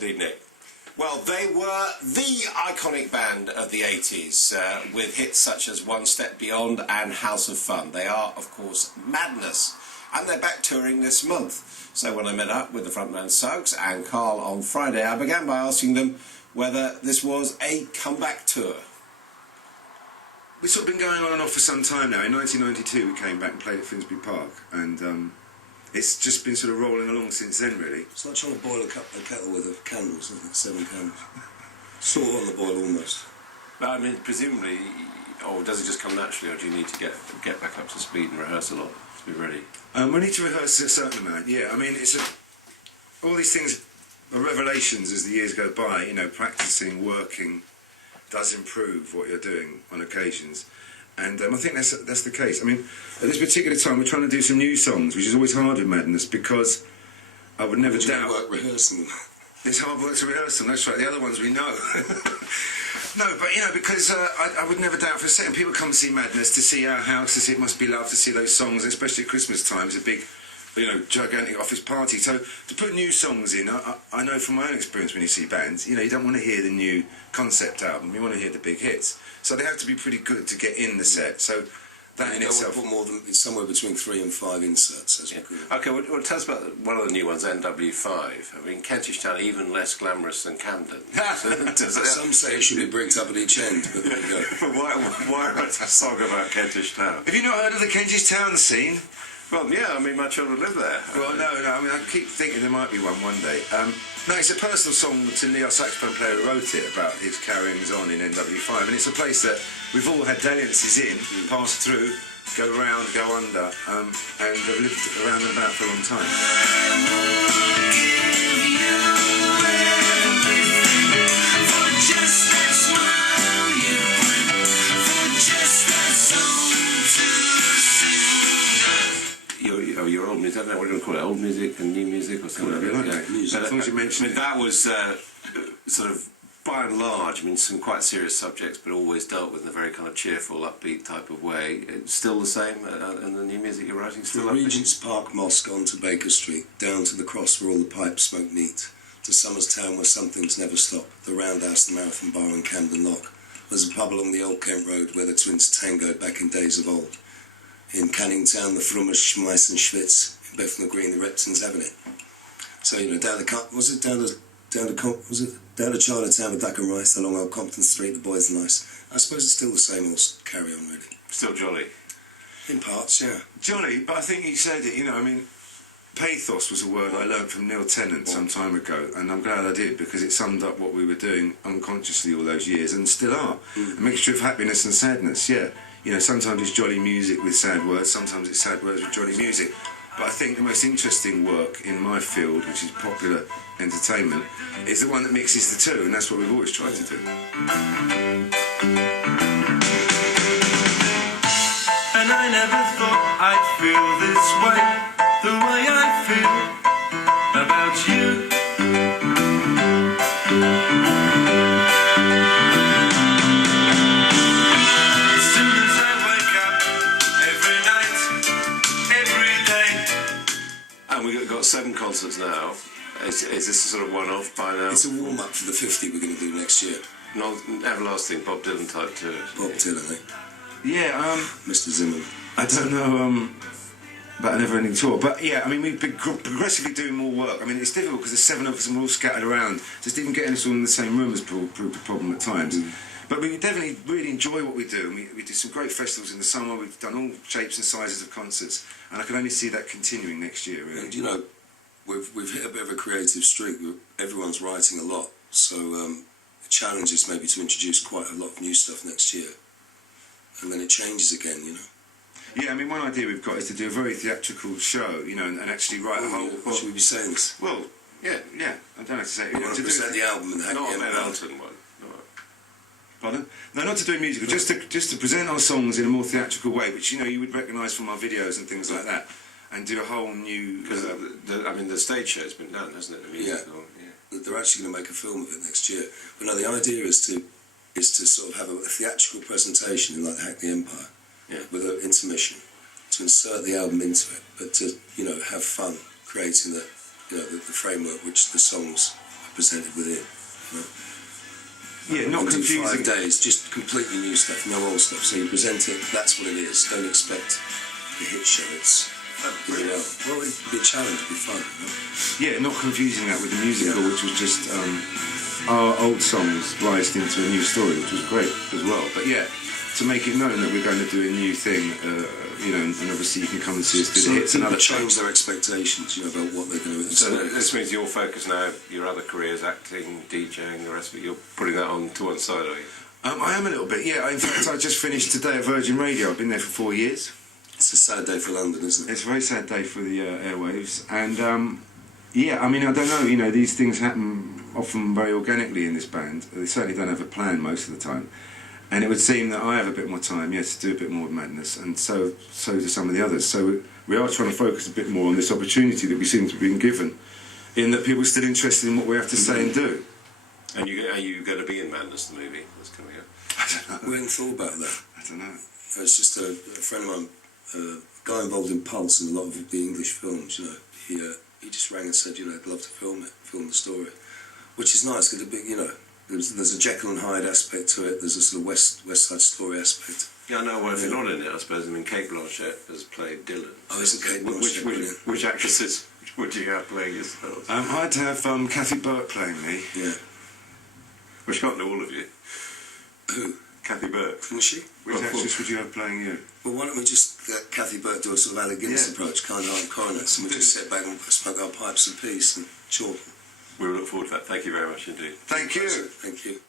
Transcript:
indeed, Nick. Well, they were the iconic band of the 80s, with hits such as One Step Beyond and House of Fun. They are, of course, Madness, and they're back touring this month. So when I met up with the frontman Suggs and Cathal on Friday, I began by asking them whether this was a comeback tour. We've sort of been going on and off for some time now. In 1992 we came back and played at Finsbury Park, and it's just been sort of rolling along since then, really. It's like trying to boil a kettle with candles, isn't it? 7 candles. Sort of on the boil, almost. But I mean, presumably, or does it just come naturally, or do you need to get back up to speed and rehearse a lot to be ready? We need to rehearse a certain amount, yeah. I mean, all these things are revelations as the years go by. You know, practising, working does improve what you're doing on occasions. And I think that's the case. I mean, at this particular time, we're trying to do some new songs, which is always hard with Madness, because I would never doubt... work rehearsing them. It's hard work to rehearse them, that's right. The other ones we know. No, but, you know, because I would never doubt for a second. People come to see Madness, to see Our House, to see It Must Be Love, to see those songs, especially at Christmas time. It's a big, you know, gigantic office party. So to put new songs in, I know from my own experience when you see bands, you know, you don't want to hear the new concept album. You want to hear the big hits. So they have to be pretty good to get in the set. So that in itself... put more than... It's somewhere between 3 and 5 inserts. Yeah. OK, well, tell us about one of the new ones, NW5. I mean, Kentish Town, even less glamorous than Camden. Some say it should be bricked up at each end, but there you go. But why write a song about Kentish Town? Have you not heard of the Kentish Town scene? Well, yeah, I mean, my children live there. Well, no, I mean, I keep thinking there might be one day. No, it's a personal song to Neil, our saxophone player, who wrote it, about his carryings on in NW5, and it's a place that we've all had dalliances in, passed through, go round, go under, and have lived around and about for a long time. Your old music, I don't know what do you call it, old music and new music or something like that. Music. As long as you mention it. That was sort of, by and large, I mean, some quite serious subjects, but always dealt with in a very kind of cheerful, upbeat type of way. It's still the same, and the new music you're writing still From upbeat? Regent's Park Mosque on to Baker Street, down to the cross where all the pipes smoke neat, to Somers Town where some things never stop, the Roundhouse, the Marathon Bar and Camden Lock. There's a pub along the Old Kent Road where the twins tangoed back in days of old. In Canning Town, the Frummer, Schmeiss and Schwitz. In Bethnal Green, the Reptons having it. So, you know, down to Chinatown with Duck and Rice, along Old Compton Street, the boys are nice. I suppose it's still the same old carry on, really. Still jolly? In parts, yeah. Jolly, but I think you said it, you know, I mean, pathos was a word I learnt from Neil Tennant some time ago, and I'm glad I did, because it summed up what we were doing unconsciously all those years, and still are. A mixture of happiness and sadness, yeah. You know, sometimes it's jolly music with sad words, sometimes it's sad words with jolly music. But I think the most interesting work in my field, which is popular entertainment, is the one that mixes the two, and that's what we've always tried to do. And I never thought I'd feel this way, the way I feel about you. We've got 7 concerts now. Is this a sort of one-off by now? It's a warm-up for the 50 we're going to do next year. Not everlasting Bob Dylan type tour. Bob Dylan, eh? Yeah, Mr. Zimmerman. I don't know about an never-ending tour, but yeah, I mean, we've been progressively doing more work. I mean, it's difficult because there's 7 of us and we're all scattered around. Just even getting us all in the same room has proved a problem at times. But we definitely really enjoy what we do, and we do some great festivals in the summer. We've done all shapes and sizes of concerts, and I can only see that continuing next year, really. And, you know, we've hit a bit of a creative streak. Everyone's writing a lot, so the challenge is maybe to introduce quite a lot of new stuff next year, and then it changes again, you know. Yeah, I mean, one idea we've got is to do a very theatrical show, you know, and actually write a whole... What should we be saying this? Well, yeah, I don't have to say it. You want to present the album and have not the an Elton one. Pardon? No, not to do musical, just to present our songs in a more theatrical way, which, you know, you would recognise from our videos and things like that, and do a whole new... Because, I mean, the stage show's been done, hasn't it? The musical, yeah. They're actually going to make a film of it next year. But no, the idea is to sort of have a theatrical presentation in, like, the Hackney Empire, with an intermission, to insert the album into it, but to, you know, have fun creating the framework which the songs presented with it. Yeah, not And do confusing. 5 days, just completely new stuff, no old stuff. So you present it, that's what it is. Don't expect the hit show. It's, you know, well, it'd be a challenge, it'd be fun. You know? Yeah, not confusing that with the musical, which was just our old songs spliced into a new story, which was great as well. But yeah, to make it known that we're going to do a new thing, you know, and obviously you can come and see us do So the hits and people other change their expectations, you know, about what they're going to do. So this means your focus now, your other careers, acting, DJing, the rest of it, you're putting that on to one side, are you? I am a little bit, yeah. In fact, I just finished today at Virgin Radio. I've been there for 4 years. It's a sad day for London, isn't it? It's a very sad day for the airwaves. And, yeah, I mean, I don't know, you know, these things happen often very organically in this band. They certainly don't have a plan most of the time. And it would seem that I have a bit more time, yes, to do a bit more of Madness, and so do some of the others. So we are trying to focus a bit more on this opportunity that we seem to have been given, in that people are still interested in what we have to say and do. And are you going to be in Madness, the movie that's coming out? I don't know. We hadn't thought about that. I don't know. It's just a friend of mine, a guy involved in Pulse and a lot of the English films, you know, he just rang and said, you know, I'd love to film the story, which is nice, because you know, there's a Jekyll and Hyde aspect to it, there's a sort of West Side Story aspect. Yeah, I know. Well, if you're not in it, I suppose. I mean, Kate Blanchett has played Dylan. Oh, isn't Kate Blanchett brilliant? Which actresses would you have playing yourselves? I'd have Cathy Burke playing me. Yeah. Well, she can't do all of you. Who? Kathy Burke. Isn't she? Which actress would you have playing you? Well, why don't we just let Kathy Burke do a sort of Alec Guinness Yeah. approach, kind of like Coronets, and we just sit back and smoke our pipes in peace and chill. We look forward to that. Thank you very much indeed. Thank you. Thank you.